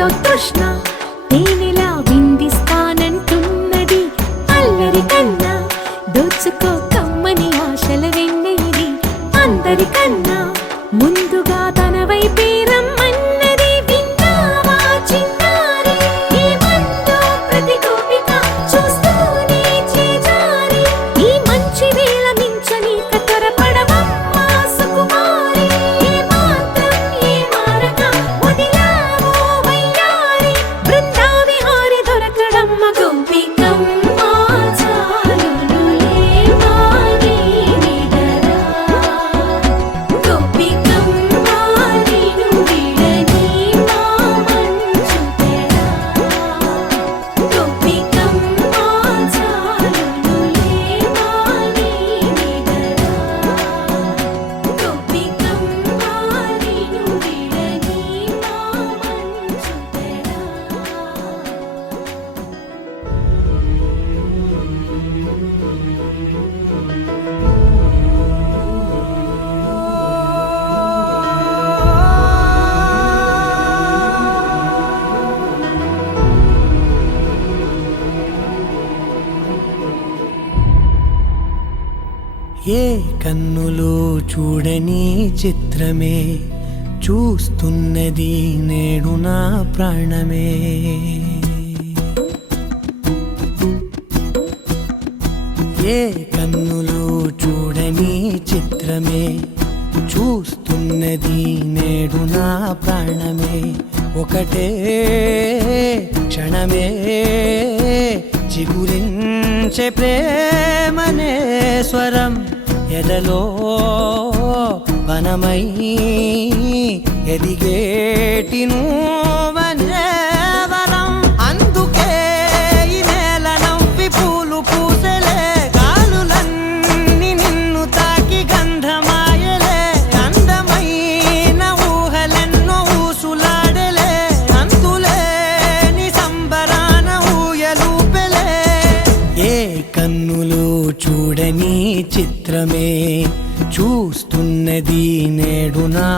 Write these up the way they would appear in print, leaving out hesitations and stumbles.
నాలో తృష్ణ తేనెలా విందిస్తానంటున్నది అల్లరి కన్నా దోచుకో కమ్మని ఆశల వెన్నెది అందరికన్నా ముందుగా తన వైపే రమ్మన్నది విన్నావా చిన్నారి ఈ మందో ప్రతి గోపిక చూస్తూనే చేజారి ఈ మంచి వేళ మించని కతరపడవమ్మా సుకుమారి ఏ మాత్రం ఏ మారక వదిలావో వయ్యారి బృందావిహారి దొరకడమ్మ గోపికమ్మ చాలునులే మాని నిదరా గోపికమ్మ నిను విడని మా మంచు తెరా గోపికమ్మ చాలునులే మాని నిదరా గోపికమ్మ నిను విడని మా మంచు తెరా ఏ కన్నులో చూడని చిత్రమే చూస్తున్నది నేడు నా ప్రాణమే ఏ కన్నులో చూడని చిత్రమే చూస్తున్నది నేడు నా ప్రాణమే ఒకటే క్షణమే చిగురించే ప్రేమనే స్వరం ఎదలో వనమై ఎదిగేటి నువ్వనే వరం అందుకే ఈ నేల నవ్వి పూలు పూసెలే గాలులన్నీ నిన్ను తాకి గంధమాయలే అందమైన ఊహలెన్నో ఊసులాడలే అంతులేని సంబరాన ఊయలూపెలే ఏ కన్నులో చూడని చిత్రమే చూస్తున్నది నేడు నా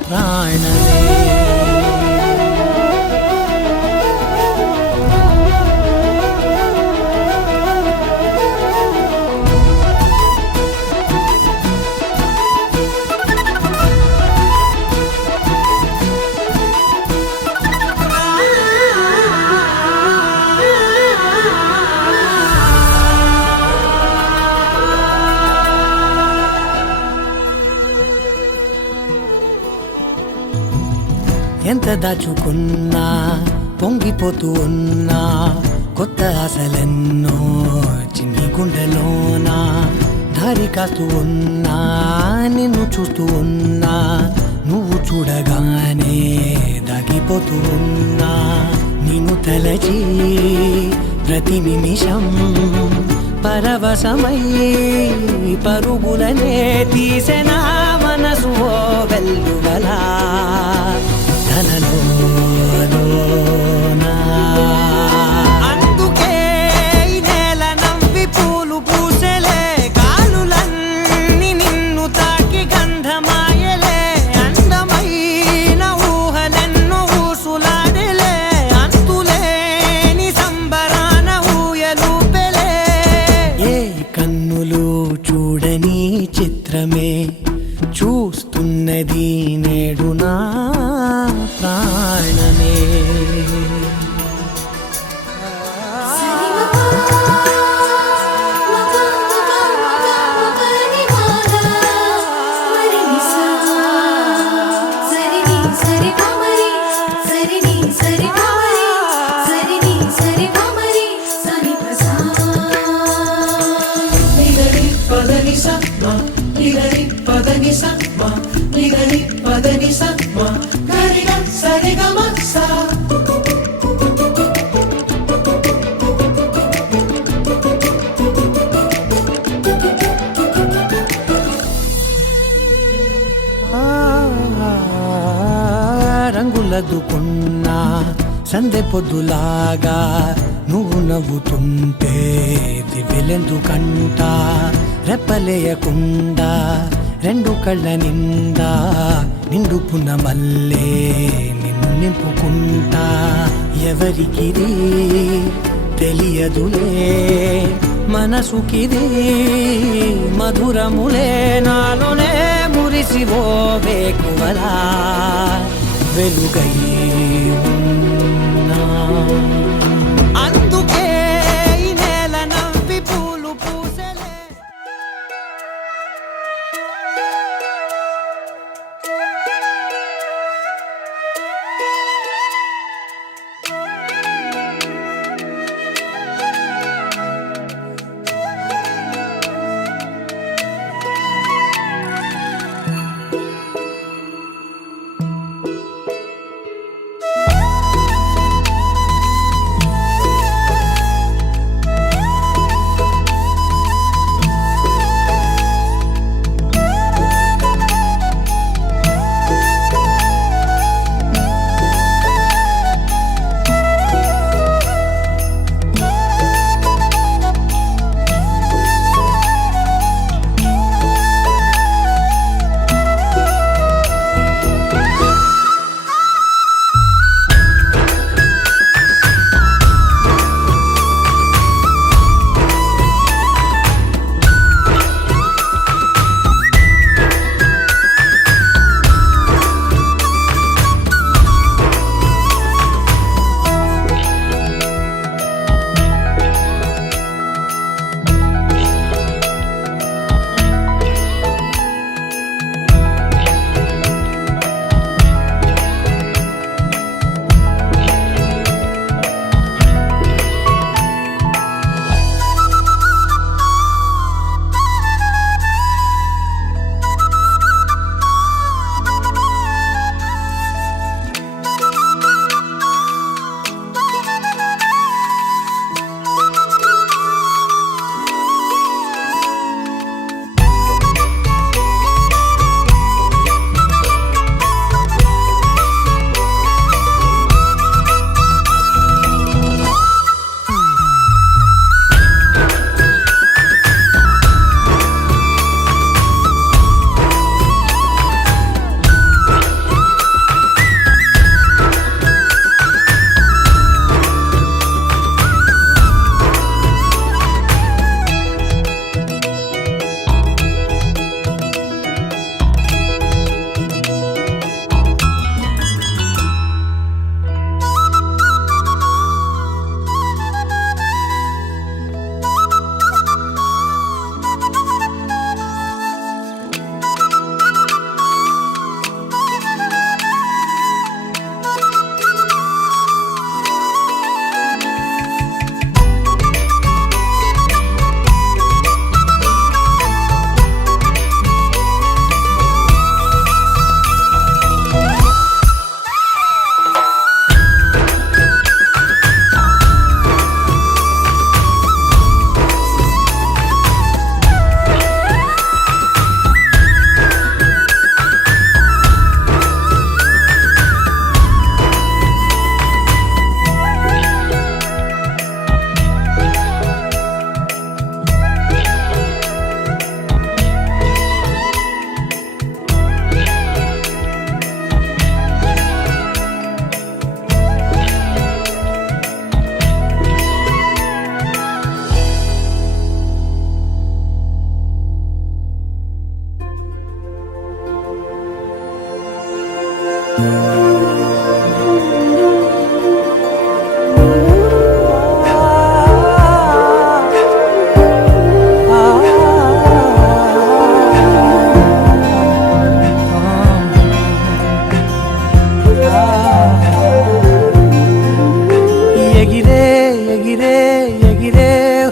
ప్రాణమే ఎంత దాచుకున్నా పొంగిపోతూ ఉన్నా కొత్త ఆశలెన్నో చిన్ని గుండెలోనా దారి కాస్తూ ఉన్నా నిన్ను చూస్తూ ఉన్నా నువ్వు చూడగానే దాగిపోతూ ఉన్నా నిన్ను తలచి ప్రతి నిమిషం పరవశమై పరుగులనే తీసెనా మనసు ఓ వెల్లువలా ధనలోనా అందుకే ఈ నేల నవ్వి పూలు పూసెలే గాలులన్నీ నిన్ను తాకి గంధమాయలే అందమైన ఊహలెన్నో ఊసులాడలే అంతులేని సంబరాన ఊయలూపెలే ఏ కన్నులు చూడని చిత్రమే చూస్తున్నది నేడు నా ప్రాణమే రంగులదుకున్నా సందె పొద్దులాగా నువ్వు నవ్వుతుంటే దివ్వెలెందుకంట రెప్పలేయకుండా రెండు కళ్ళ నిండా నిండుకున్న మల్లే నిన్ను నింపుకుంటా ఎవరికిది తెలియదులే మనసుకిది మధురములే నాలోనే మురిసివో వేకువలా వెలుగై ఉన్నా. అందుకే ఈ నేల నవ్వి పూలు పూసలే.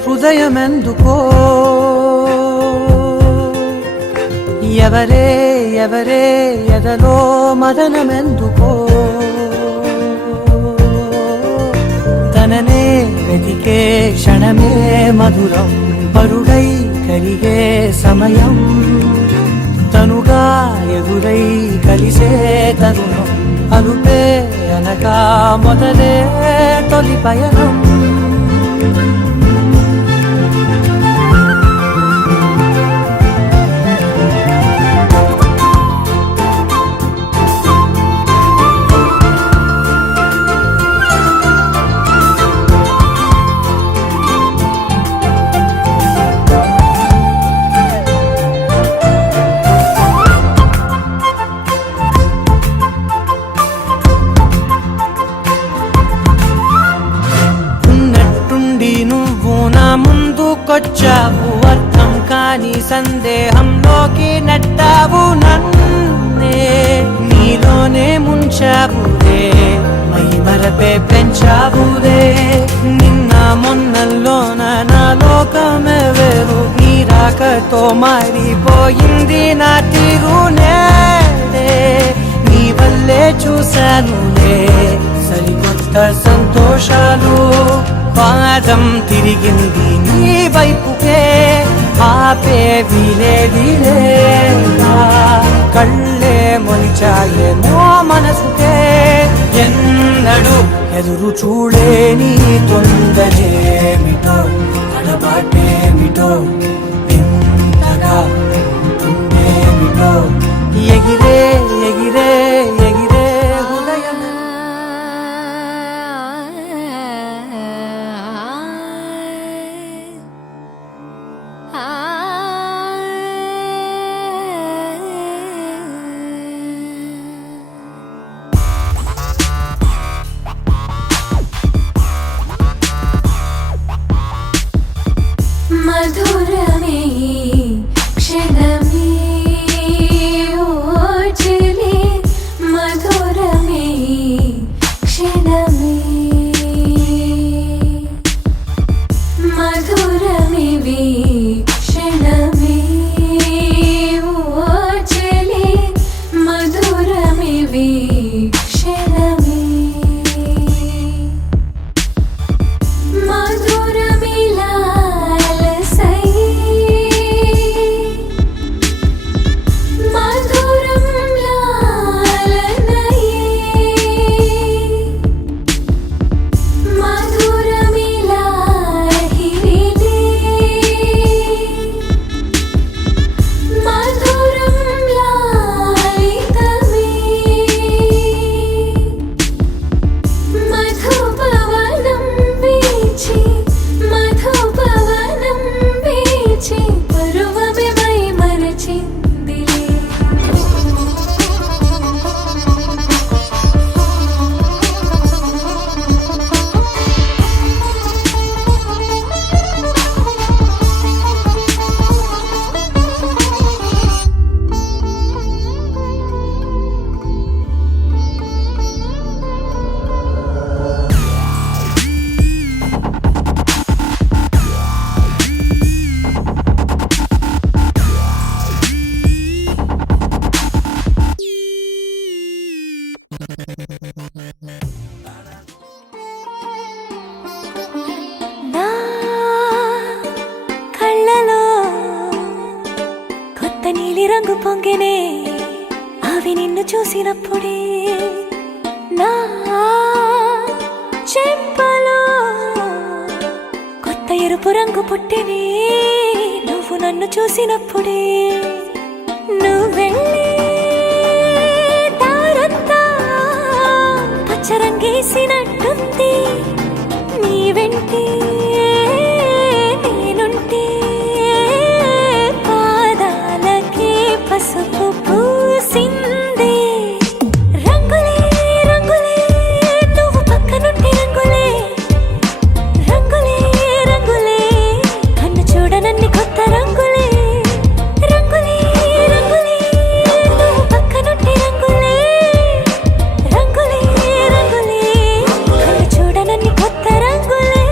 హృదయమెందుకో ఎవరే ఎవరే ఎదలో మదనమెందుకో తననే వెతికే క్షణమే మధురం పరుగై కరిగే సమయం తనుగా ఎదురై కలిసే తరుణం అలుపే అనగా మొదలే తొలి పయనం వచ్చావు అర్థం కాని సందేహంలోకి నెట్టావు నన్నే నీలోనే ముంచావులే మై మరపే పెంచావులే నిన్న మొన్నల్లోన నా లోకమే వేరు నీ రాకతో మారిపోయింది నా తీరు నేడే నీ వల్లే చూశానులే సరికొత్త సంతోషాలు పాదం తిరిగింది నీ వైపుకే ఆపేవి లేదిలే కళ్ళే మొలిచాయేమో మనసుకే ఎన్నడు ఎదురు చూడేని తొందరేమిటో తడబాటేమిటో ఇంతగా ఉంటుందేమిటో ఎగిరే ఎగిరే ఎగిరే హృదయం మధురమే క్షణమే ఓచలే మధురమే క్షణమే మధురమే క్షణమే ఓచలే మధురమే క్షణమే మధురమిలా నా కళ్ళలో కొత్త నీలి రంగు పొంగెనే అవి నిన్ను చూసినప్పుడే నా చెంపలో కొత్త ఎరుపు రంగు పుట్టెనే నువ్వు నన్ను చూసినప్పుడే నువ్వెళ్ళే దారంతా పచ్చరంగేసినట్టుంది నీ వెంటే నేనుంటే పాదాలకే పసుపు పూసిందే రంగులే రంగులే నువ్వు పక్కనుంటే రంగులే రంగులే రంగులే కన్ను చూడనన్ని కొత్త రంగులే రంగులే రంగులే నువ్వు పక్కనుంటే రంగులే రంగులే రంగులే కన్ను చూడనన్ని కొత్త రంగులే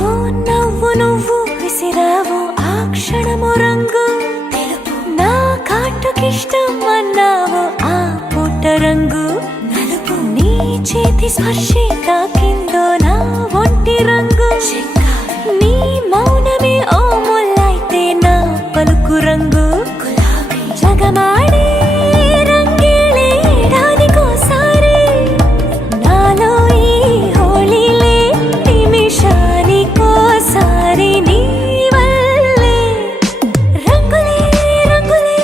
ఓ నవ్వు నువ్వు విసిరావు ఆ క్షణము రంగు తెలుపు నా కాటుకిష్టం అన్నావు ఆ పుట్ట రంగు నలుపు నీ చేతి స్పర్శే తాకిందో నా ఒంటి రంగు నీ మౌనమే ఓ ముల్లైతే నా పలుకు రంగు జగమాడే రంగేళే ఏడాదికోసారి నాలో ఈ హోళీలే నిమిషానికోసారి నీ వల్లే రంగులే రంగులే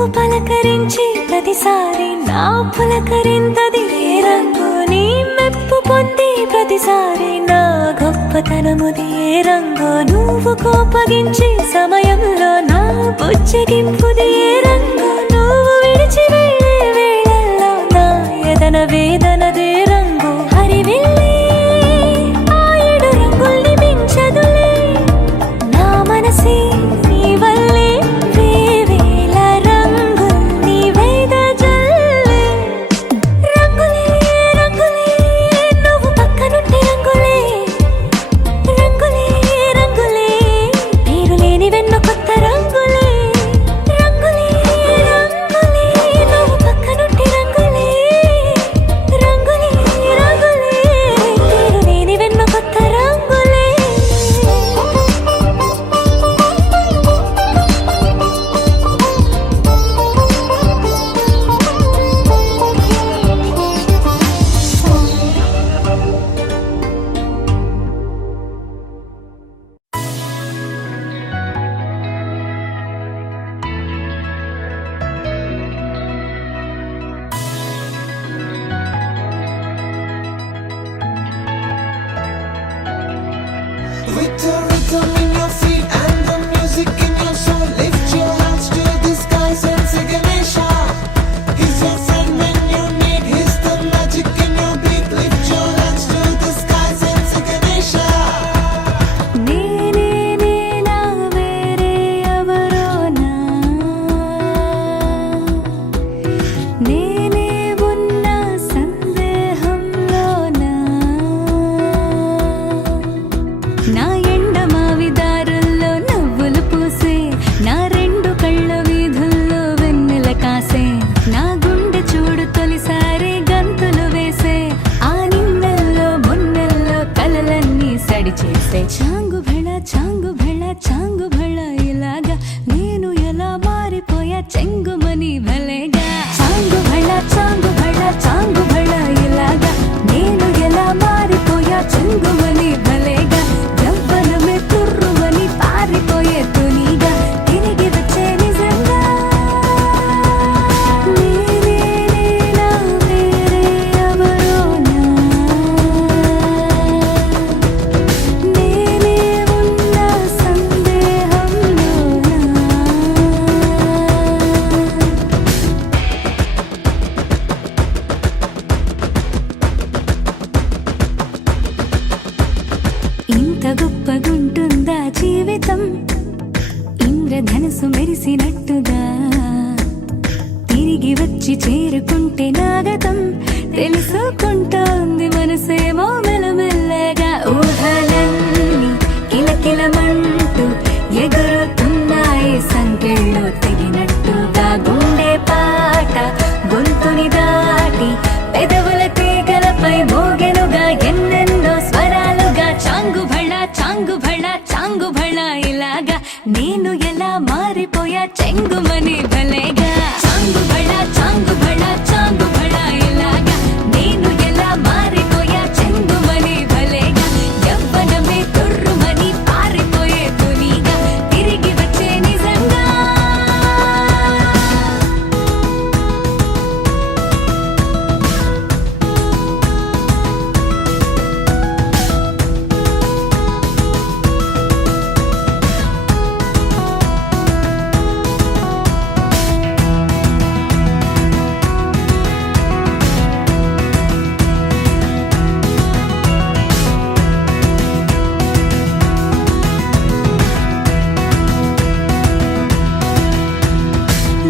నువ్వు పలకరించి ప్రతిసారి నా పులకరింతది ఏ రంగు నీ మెప్పు పొంది ప్రతిసారి నా గొప్పతనముది ఏ రంగు నువ్వు కోపగించి సమయంలో నా బుజ్జగింపుది ఏ రంగు నువ్వు విడిచి వెళ్ళే వేళల్లో నా ఎదన వేదనదే రంగు హరివిల్లే ఆ ఏడు రంగుల్ని మించదులే నా మనసే నీ వల్లే వేవేల రంగుల్ని వెదజల్లే రంగులే రంగులే నువ్వు పక్కనుంటే రంగులే రంగులే రంగులే పేరు లేని వెన్న కొత్త రంగులే రంగులే రంగులే నువ్వు పక్కనుంటే రంగులే రంగులే రంగులే పేరు లేని వెన్న కొత్త రంగులే With the rhythm in your feet and the music in your soul, lift your hands to the skies and say Ganesha. He's your friend when you need. He's the magic in your beat. Lift your hands to the skies and say Ganesha. నేనే నేనా వేరే ఎవరోనా నేనే ఉన్న సందేహంలోనా నా ఎండమావి దారుల్లో నవ్వులు పూసే నా రెండు కళ్ళ వీధుల్లో వెన్నెల కాసే నా గుండె చూడు తొలిసారి గంతులు వేసే ఆ నిన్నెల్లో మొన్నెల్లో కలలన్నీ సడి చేసే చాంగు భళ చాంగు భళ చాంగు భళ ఇలాగా నేను ఎలా మారిపోయా చెంగుమని భలేగా చాంగు భళ చాంగు భళ చాంగు భళ ఇలాగా నేను ఎలా మారిపోయా చెంగుమని భలేగా యవ్వనమే తుర్రుమని పారిపోయే తునిగా తిరిగి వచ్చే నిజంగా నేనే నేనా వేరే ఎవరోనా నేనే ఉన్న సందేహంలోనా ఇంత గొప్పగుంటుందా జీవితం ఇంద్రధనుసు మెరిసినట్టుగా తిరిగి వచ్చి చేరుకుంటే నాగతం తెలుసుకుంటోంది మనసేమో మెల్లమెల్లగా ఊహలన్నీ కిలకిలమంటూ ఎగురుతున్నాయి సంకెళ్ళు తెగినట్టుగా గుండె పాట గొంతుని దాటి పెదవుల తీగలపై మోగెనుగా ఎన్నెన్నో స్వరాలుగా చాంగు భళ చాంగు భళ చాంగు భళ ఇలాగా నేను ఎలా మారిపోయా చెంగుమని భలేగా చాంగు భళ చాంగు భళ చాంగు భళ ఇలాగా నేను ఎలా మారిపోయా చెంగుమని భలేగా యవ్వనమే తుర్రుమని పారిపోయే తునిగా తిరిగి వచ్చే నిజంగా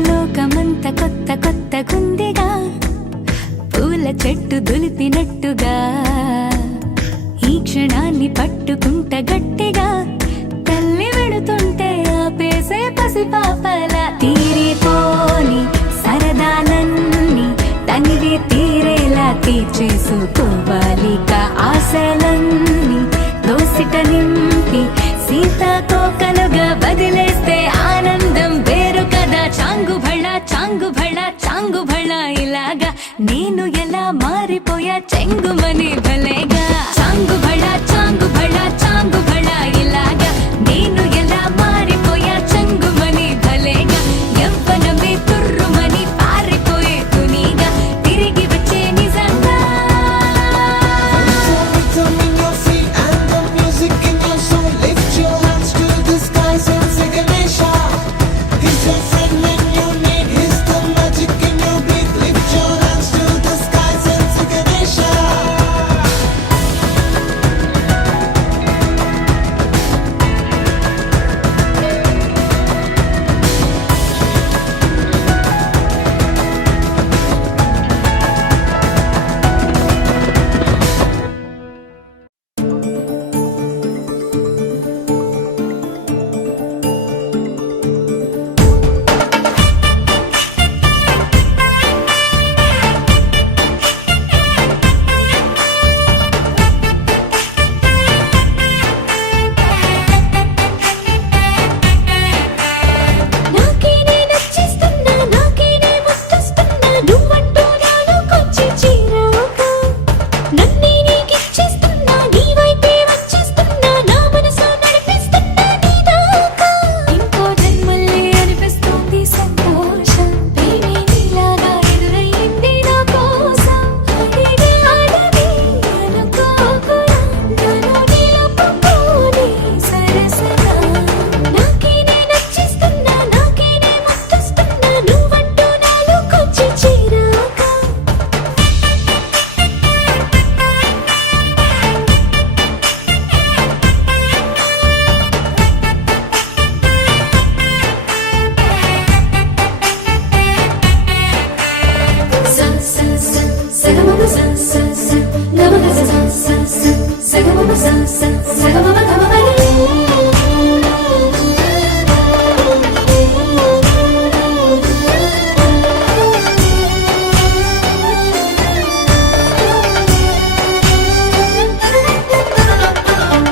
లోకమంత కొత్త కొత్త గుందిగా పూల చెట్టు దులిపినట్టుగా ఈ క్షణాన్ని పట్టుకుంట గట్టిగా తల్లి వెడుతుంటే ఆపేసే పసిపాపల తీరిపోని సరదాలన్నీ తనివి తీరేలా తీర్చేసుకోవాలిక ఆశలన్నీ దోసిట నింపి సీతాకోకలుగా వదిలేస్తే ఆనందం వేరు కదా చాంగు భళ చాంగు భళ చాంగు భళ ఇలాగా నేను ఎలా మారిపోయా చెంగుమని భలేగా చాంగు భళ చాంగు భళ చాంగు భళ ఇలాగా నేను ఎలా మారిపోయా చెంగుమని భలేగా యవ్వనమే తుర్రు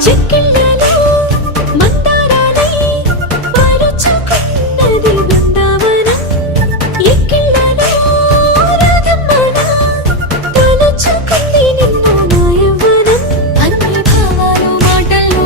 చిక్కిళ్ళలో మందారాలై పరుచుకున్నది బృందావనం. ఎక్కిళ్ళలో రాధమ్మన తలుచుకుంది నిన్ను నా యవ్వనం. అన్ని భావాలు మాటల్లో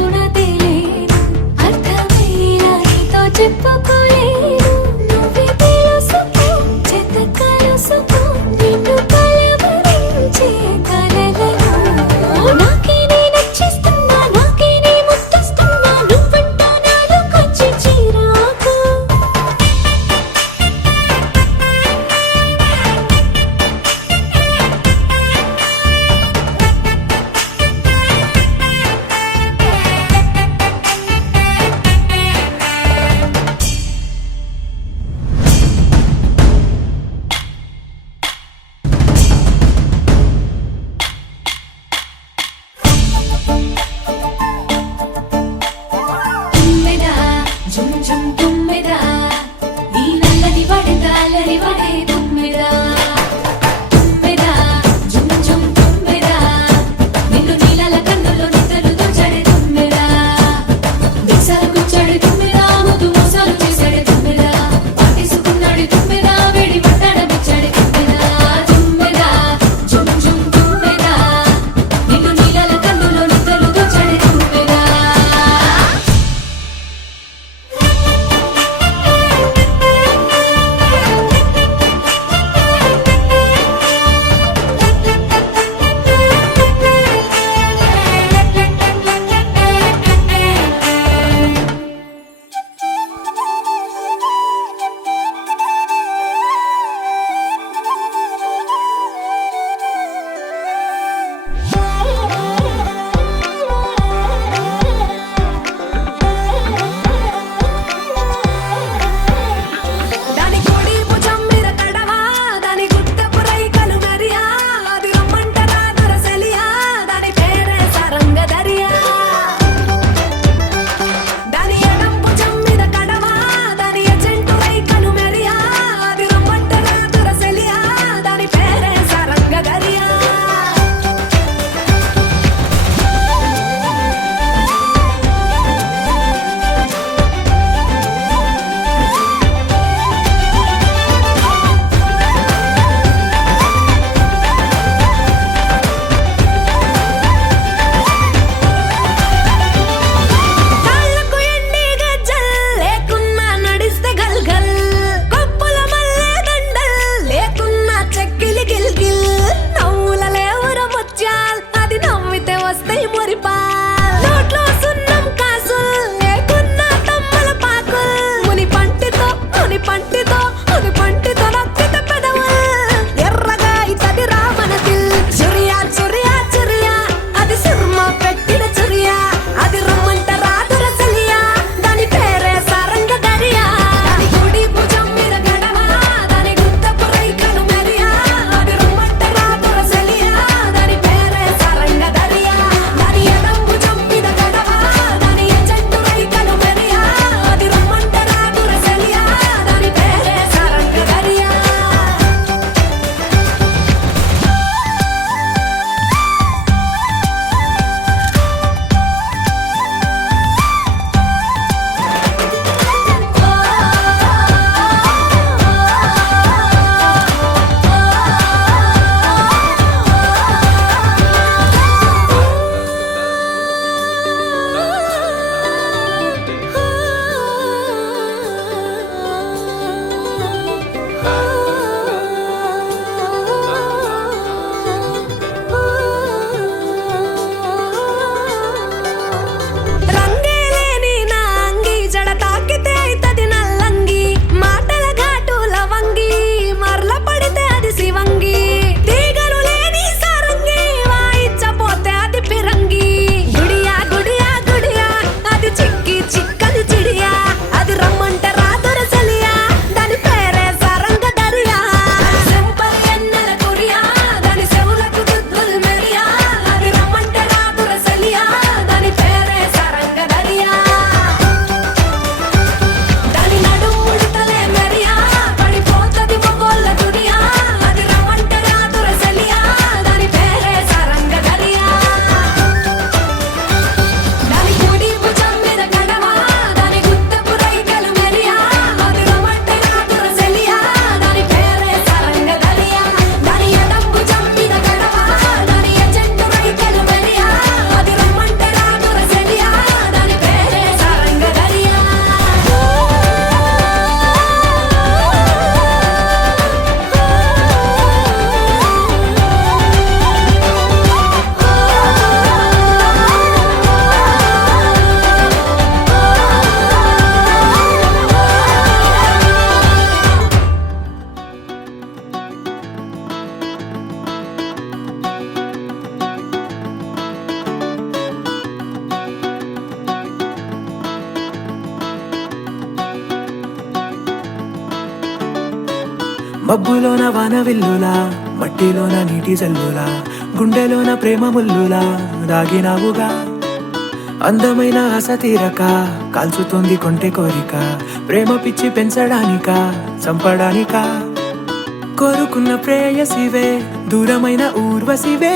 మబ్బులోన వాన విల్లులా, మట్టిలోన నీటి జల్లులా, గుండెలోన ప్రేమ ముల్లులా దాగినావుగా. అందమైన ఆశ తీరక కాల్చుతోంది కొంటె కోరిక, ప్రేమ పిచ్చి పెంచడానిక చంపడానిక. కోరుకున్న ప్రేయసివే, దూరమైన ఊర్వశివే,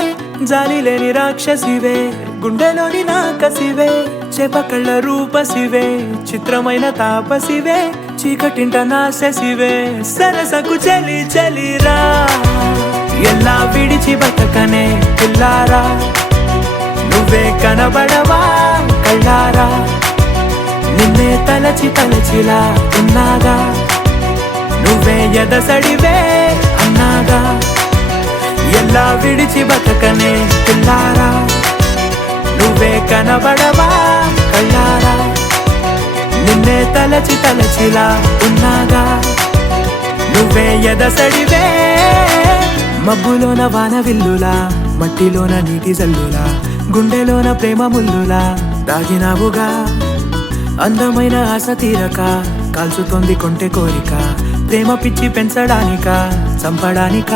జాలి లేని రాక్షసివే, గుండెలోని నాకసివే, చేపకళ్ళ రూపసివే, చిత్రమైన తాపసివే, చీకటింట నాశసివే, సరసకు చలి చలిరా. ఎలా విడిచి బతకనే పిల్లారా, నువ్వే కనబడవా కళ్ళారా, నిన్నే తలచి తలచిలా ఉన్నాగా, నువ్వే ఎదసడివే అన్నాగా. ఎలా విడిచి బతకనే పిల్లారా, నువ్వే కనబడవా కళ్ళారా, నిన్నే తలచి తలచిలా ఉన్నాగా, నువ్వే ఎదసడివే. మబ్బులోన వాన విల్లులా, మట్టిలోన నీటి జల్లులా, గుండెలోన ప్రేమ ముల్లులా దాగినావుగా. అందమైన ఆశ తీరక కాల్చుతోంది కొంటె కోరిక, ప్రేమ పిచ్చి పెంచడానిక చంపడానిక.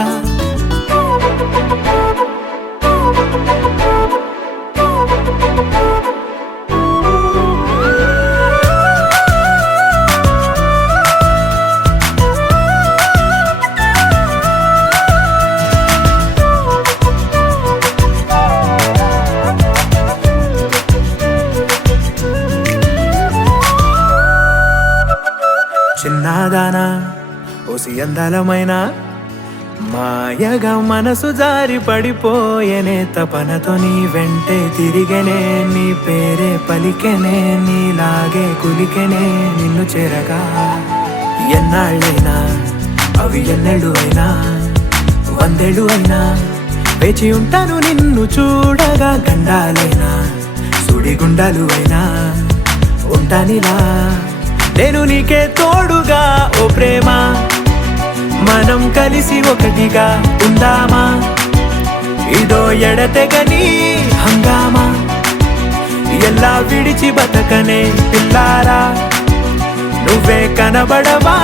చిన్నదానా ఓసి అందలమైన, మాయగా మనసు జారి పడిపోయేనే, తపనతో నీ వెంటే తిరిగేనే, నీ పేరే పలికెనే, నీలాగే కులికెనే నిన్ను చేరగా. ఎన్నాళ్ళైనా అవి ఎన్నెళ్ళు అయినా, 100 ఏళ్ళు అయినా వేచి ఉంటాను నిన్ను చూడగా. గండాలైనా సుడిగుండాలు అయినా ఉంటానిలా, నేను నీకే తోడుగా ఓ ప్రేమ. మనం కలిసి ఒకటిగా ఉందామా, ఇదో ఎడతెగని హంగామా. ఎలా విడిచి బతకనే పిల్లారా, నువ్వే కనబడవా.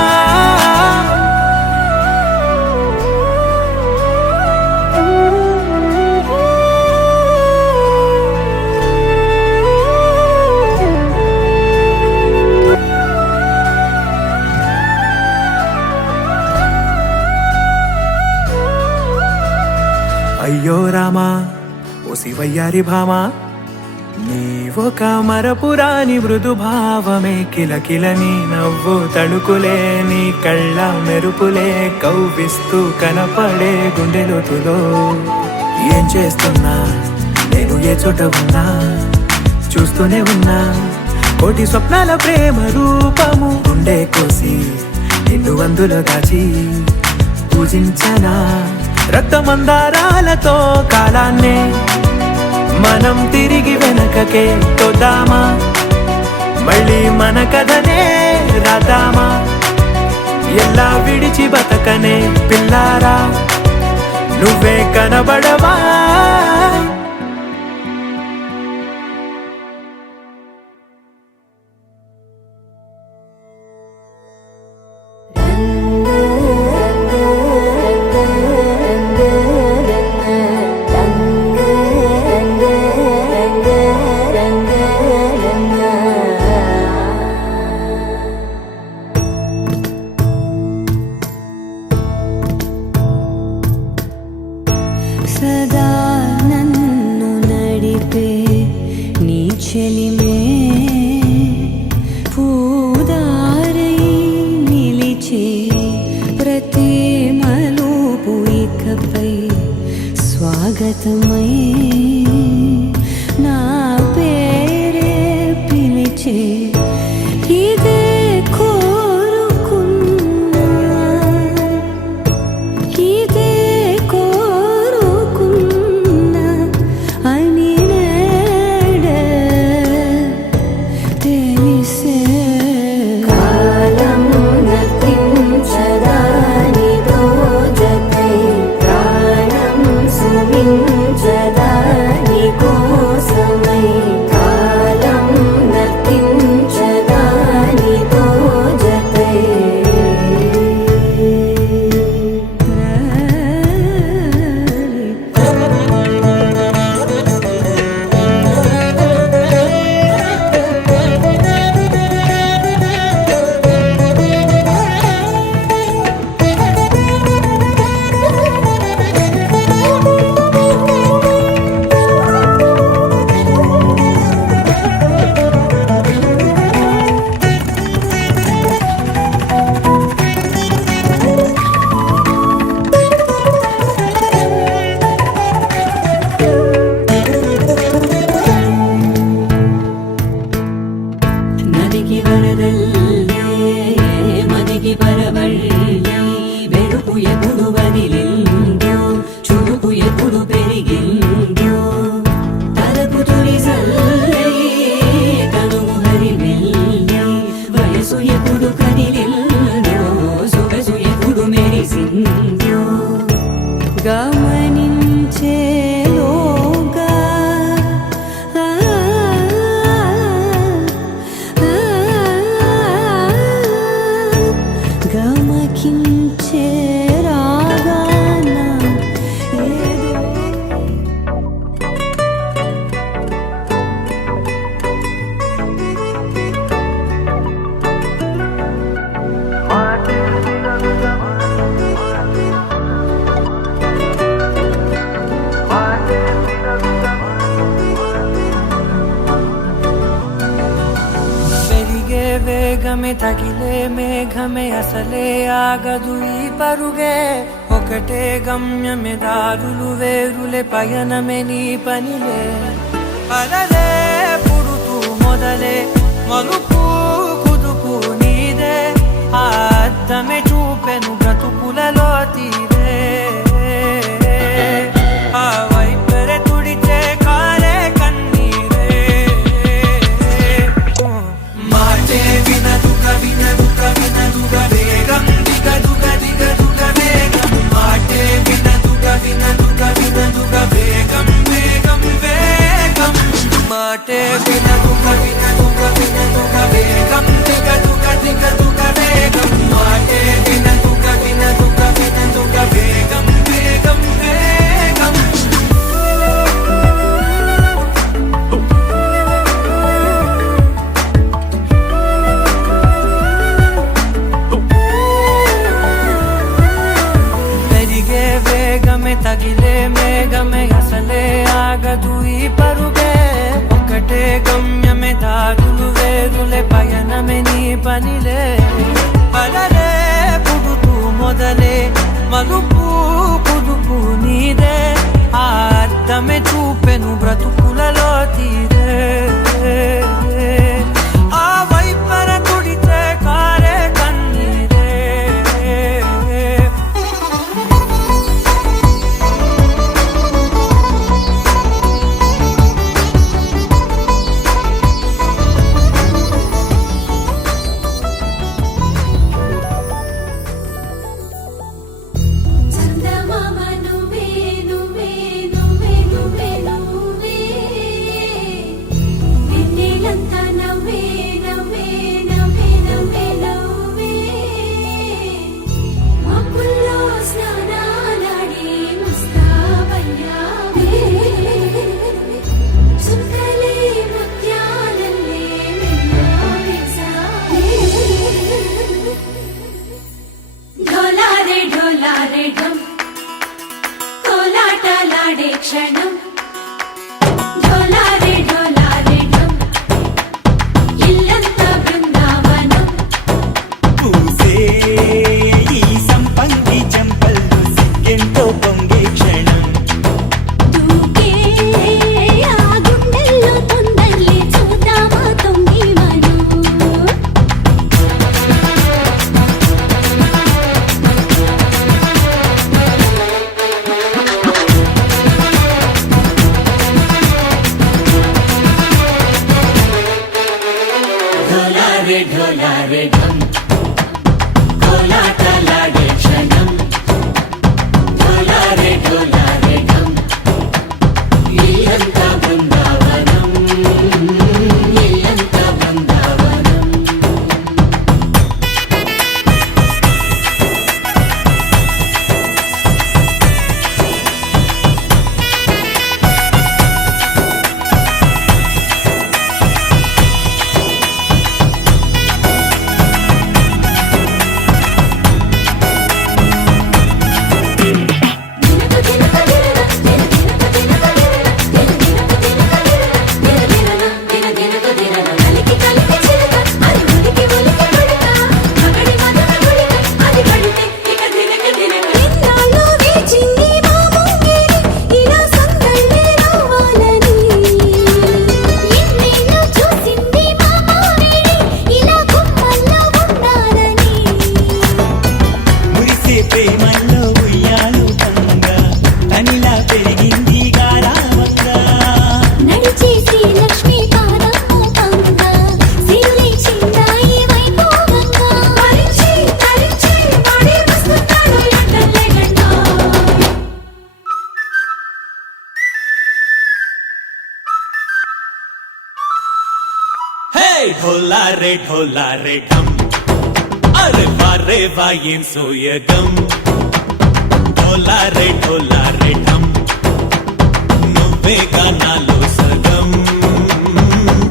అయ్యో రామా ఓ శివయ్యారి భామా, నీవొక మరపురాని మృదు భావమే, కిలకిల నీ నవ్వు తడుకులే, నీ కళ్ళ మెరుపులే కవ్విస్తూ కనపడే గుండెలోతులో. ఏం చేస్తున్నా నేను ఏ చోట ఉన్నా, చూస్తూనే ఉన్నా కోటి స్వప్నాల ప్రేమ రూపము. గుండె కోసి నిన్ను అందులో దాచి పూజించనా, రక్తమందారాలతో కాలాన్నే మనం తిరిగి వెనకకే తోద్దామా, మళ్ళీ మన కథనే రాద్దామా. ఎలా విడిచి బతకనే పిల్లారా, నువ్వే కనబడవా. సదా నన్ను నడిపే నీ చెలిమే, పూదారై నిలిచే ప్రతి మలుపు ఇకపై స్వాగతమై, నా పేరే పిలిచే ఇదే కోరుకున్నా, ఇదే కోరుకున్నా అని నేడే తెలిసే. కాలం నతించదాని దోజకై, ప్రాణం సుమించదాని కోసమై, కాలం నతించ వదిలిందో చూపు ఎప్పుడు పెరిగిందో తలపు తొలి జల్లై కనుము హరిమెల్లై వయసు ఎప్పుడు కదిలిందో సొగసు ఎప్పుడు మెరిసిందో గమనించేలోగా గమకించే రాగాన ఏదో పెరిగే వేగమే తగిలే మేఘమే అసలే ఆగదు ఈ పరుగే ఒకటే గమ్యమే దారులు వేరులే పయనమే నీ పనిలే అలలే పుడుతూ మొదలే మలుపు కుదుపు నీదే ఆ అద్దమే చూపెను బ్రతుకులలో తీరే ఆ వైపరే తుడిచే కాలే కన్నీరే మాటే వినదుక వినదుక వినదుక వేగం దిగదుక దిగదుక వేగం మాటే వినదుక వినదుక వినదుక వేగం వేగం వేగం మాటే వినదుక వినదుక వినదుక వేగం దిగదుక దిగదుక వేగం మాటే వినదుక వినదుక వినదుక వేగం వేగం వేగం పెరిగే వేగమే తగిలే మేఘమే అసలే ఆగదు ఈ పరుగే ఒకటే గమ్యమే దారులు వేరులే పయనమే నీ పనిలే అలలే పుడుతూ మొదలే మలుపు కుదుపు నీదే ఆ అర్థమే చూపెను బ్రతుకులలో తీరే ఆ వైపర తుడితే కారే కన్నీరే చందమామ నువ్వే నువ్వే నువ్వే నువ్వే నువ్వే వెన్నెలంతా ढोला रे ढम अरे वाह ఏం సోయగం ढोला रे ढम నువ్వే గానాలో సగం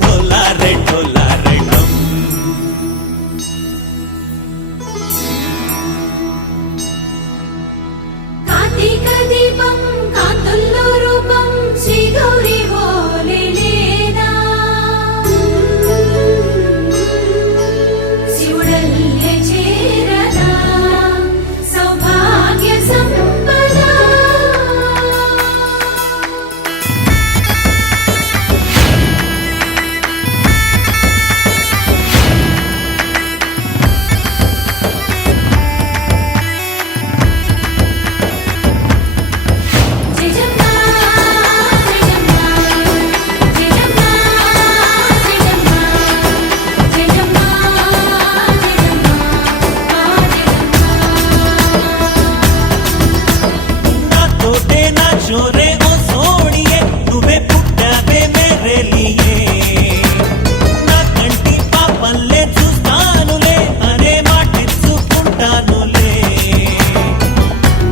ढोला रे ढम కార్తీక దీపం కాంతుల్లో రూపం శ్రీ గౌరీ ఓలేనా శివుడల్లే చేరదా సౌభాగ్య సంపద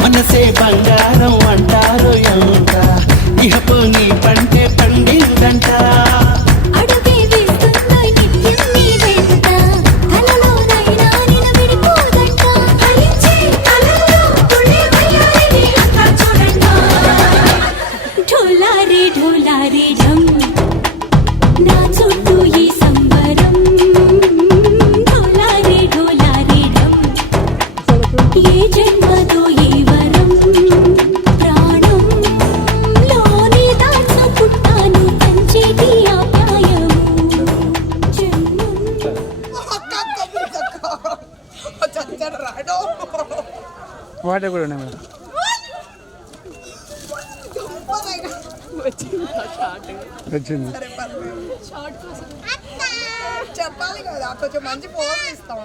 మనసే బంగారం అంటారు ఎంత ఇహపు నీ పంటే పండిందంట అడుగే వేస్తున్నా నిత్యం నీ వెంట కలలోనైనా నిన్ను విడిపోదంట ఫలించే కలలో తుళ్ళే వయ్యారిని అంతా చూడంట ఢోలా రే ఢమ్ నా చుట్టూ ఈ సంబరం ఢోలా రే ఢమ్ ఏ జన్మదో ఏ వరం ప్రాణంలోనే దాచుకుంటాను పంచేటి ఆప్యాయము జన్మం వాటర్ కూడా ఉన్నాయి మేడం. వచ్చింది చెప్పాలి కదా కొంచెం మంచి ఫోన్ ఇస్తాం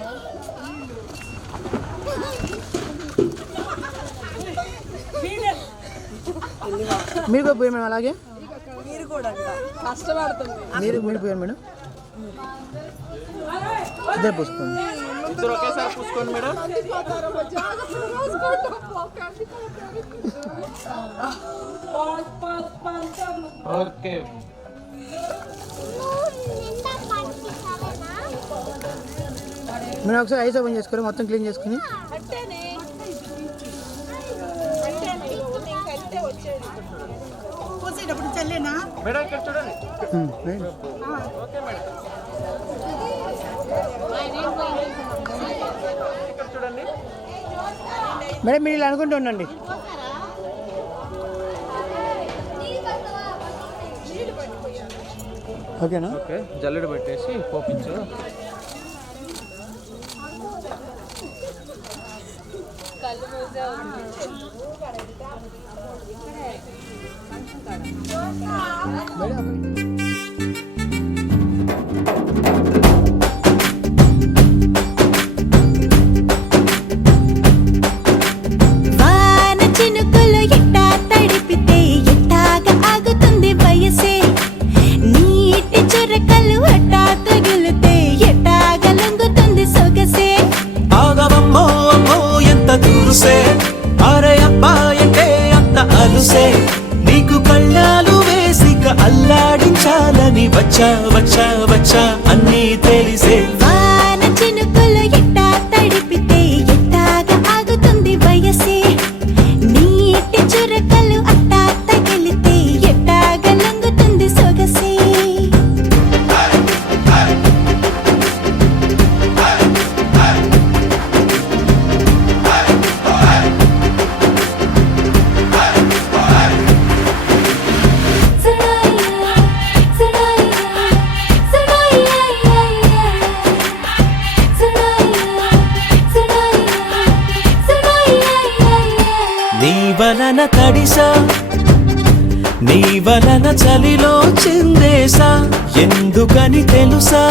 మీరు కూడా పోయారు మేడం. అలాగే మీరు కూడా కష్టపడుతుంది మీరు పోయారు మేడం. ఇద్దరు పూసుకోండి. ఇద్దరు ఒకేసారి పూసుకోండి మేడం. ఓకే మీరు ఒకసారి ఐస్ ఓపెన్ చేసుకోరు, మొత్తం క్లీన్ చేసుకుని. పూసేటప్పుడు చెల్లేనా మేడం ఇక్కడ చూడండి. ఓకే మేడం ఇక్కడ చూడండి. మేడం మీరు ఇలా అనుకుంటూ ఉండండి. ఓకేనా? ఓకే జల్లెడ పెట్టేసి పోపించు. వాన చినుకులు ఎట్టా తడిపితే ఎట్టాగా ఆగుతుంది వయసే నీటి చురకలు అట్టా తగిలితే ఎట్టాగా లొంగుతుంది సొగసే ఆగవమ్మో అమ్మో ఎంత దూరుసే అరే అబ్బాయంటే అంత అలుసే నీకు కళ్ళాలు వేసిక అల్లాడించాలని వచ్చా అన్నీ తెలిసే వాన చినుకులు ఎట్టా తడిపితే ఎట్టాగా ఆగుతుంది వయసే నీటి చురకలు అట్టా తగిలితే ఎట్టాగా లొంగుతుంది సొగసే నీ వలన తడిసా నీ వలన చలిలో చిందేసా ఎందుకని తెలుసా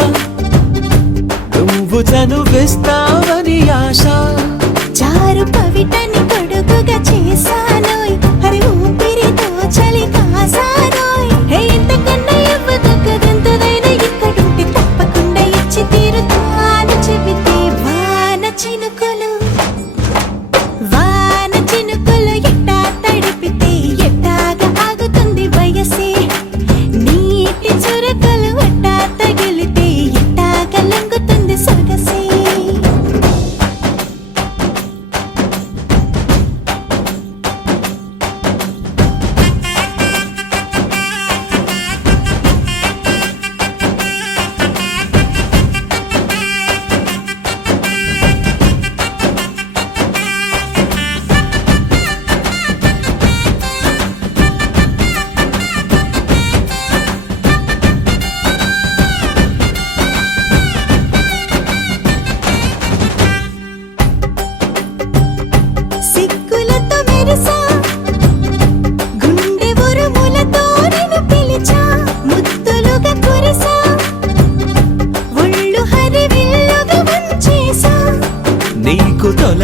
నువ్వు చనువిస్తావని ఆశ చారు పవిటని పొడుగుగా చేశానోయ్ హరి ఊపిరితో చలి కాసానోయ్ హే ఇంతకన్నా ఇవ్వదగ్గదంతదైన ఇక్కడుంటే తప్పకుండా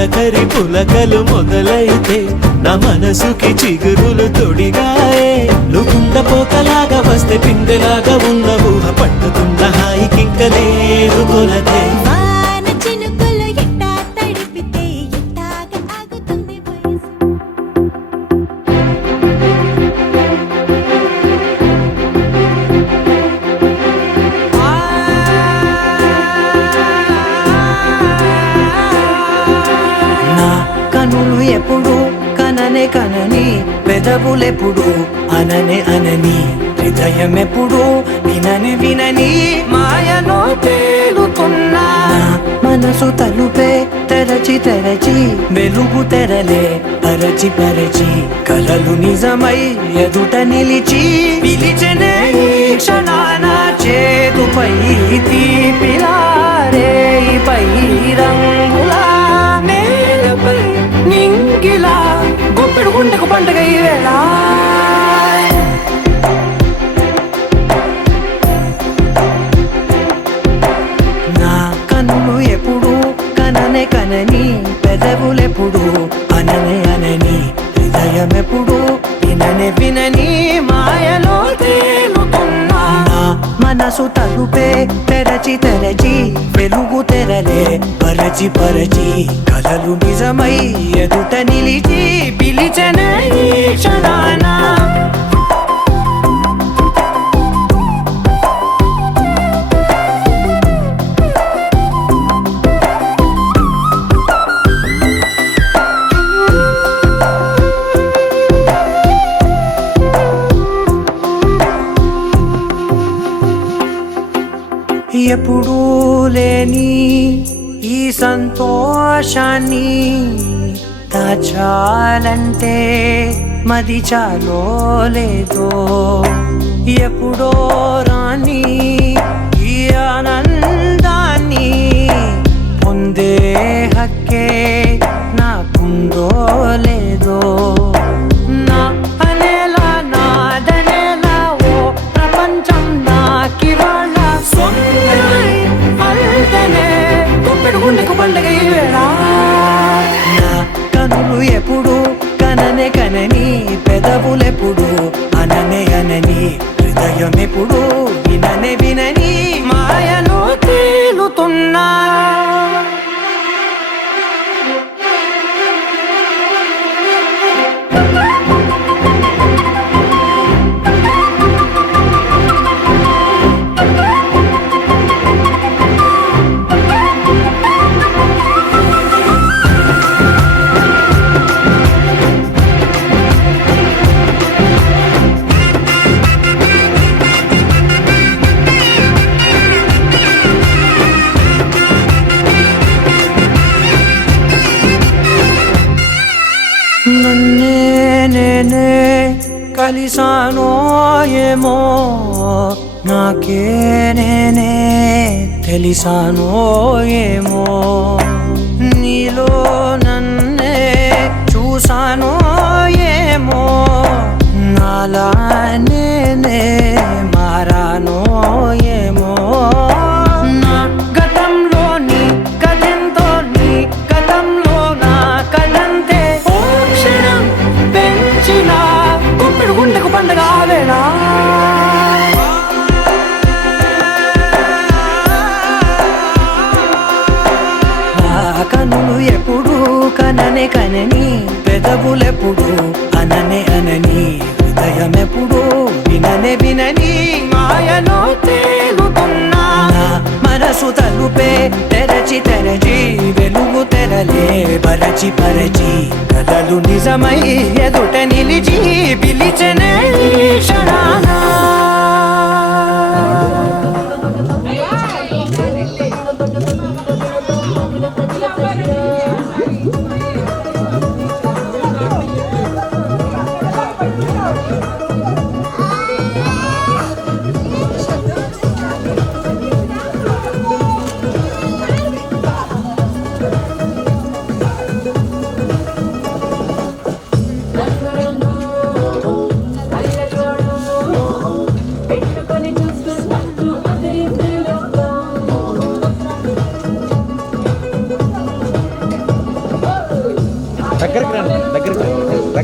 తొలకరి పులకలు మొదలైతే నా మనసుకి చిగురులు తొడిగాయే నువ్వుండ పోతలాగా వస్తే పిందెలాగా ఉన్న ఊహ పట్టుకున్న హాయికింక లేదు కొలతే వాన చినుకులు ఎట్టా తడిపితే ఎట్టాగా ఆగుతుంది వయసు నా కనులు ఎప్పుడు కననే కనని పెదవులెప్పుడు అననే అనని హృదయం ఎప్పుడు వినని వినని మాయలో తేలుతున్నా మనసు తలుపే తెరచి తెరచి వెలుగు తెరలే పరచి పరచి కలలు నిజమై ఎదుట నిలిచి పిలిచెనే ఈ క్షణాన చేతుపై తీపిలారే పై రంగులా నేలపై నింగిలా గుప్పెడు గుండెకు పండుగ ఈ వేళ నా కన్నులు ఎప్పుడు కననే కనని పెదవులెప్పుడు అననే అనని హృదయం ఎప్పుడు విననే వినని మాయలో తేలుతున్నా నా మనసు తలుపే తెరచి తెరచి వెలుగు తెరలే పరచి పరచి కలలు నిజమై ఎదుట నిలిచి పిలిచెనే ఈ క్షణాన ఎప్పుడూ లేని ఈ సంతోషాన్ని దాచాలంటే మది చాలో లేదో ఎప్పుడో రాని ఈ ఆనందాన్ని పొందే హక్కే నాకుందో లేదో నా అనేలా నాదనేలా ఓ ప్రపంచం నాకివాళ్ళ సొంతమై అల్దనే గుప్పెడు గుండెకు పండుగ ఈ వేళ నా కనులు ఎప్పుడు కననే కనని పెదవులెప్పుడు అననే అనని హృదయం ఎప్పుడు విననే వినని మాయలో తేలుతున్నా నన్నే నేనే కలిసానో ఏమో నాకే నేనే తెలిసానో ఏమో నీలో నన్నే చూసానో ఏమో నాలా నేనే మారానో ఏమో నా గతంలోని కథంతో నీ గతంలో నా కథంతే ఓ క్షణం పెంచిన గుప్పెడు గుండెకు పండగ వేళ కనులు ఎప్పుడు కననే కనని పెదవులెప్పుడు అననే అనని హృదయం ఎప్పుడు విననే వినని మాయలో తేలుతున్నా మనసు తలుపే తెరచి తెరచి వెలుగు తెరలే పరచి పరచి కలలు నిజమై ఎదుట నిలిచి పిలిచెనే ఈ క్షణాన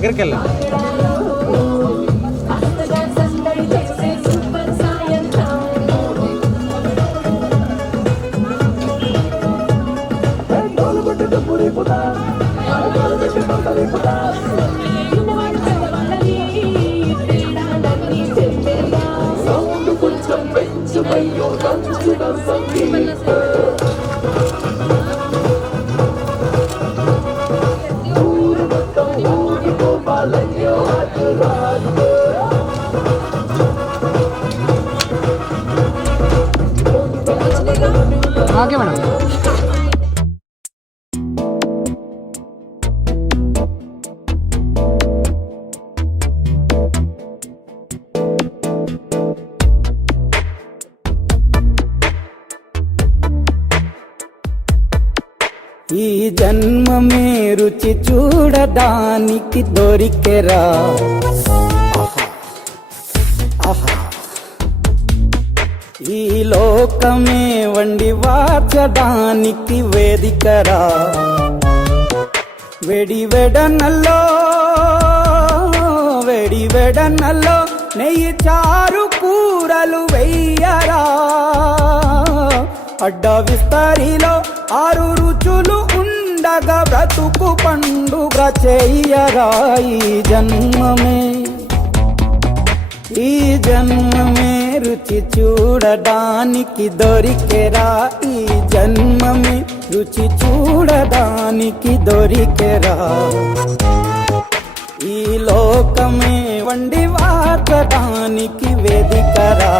దగ్గరికి వెళ్ళండి. Okay madam. ఈ జన్మమే రుచి చూడడానికి దొరికెరా. ఆహా. ఈ లోకమే వండి వాచడానికి వేదికరా. వెడి వెడనల్లో నెయ్యి చారు కూరలు వెయ్యరా. అడ్డ విస్తరిలో 6 రుచులు ఉండగా బ్రతుకు పండుగ చెయ్యరా. ఈ జన్మమే రుచి చూడడానికి దొరికెరా. ఈ జన్మమే రుచి చూడడానికి దొరికెరా. ఈ లోకమే వండి వాచడానికి వేదికరా.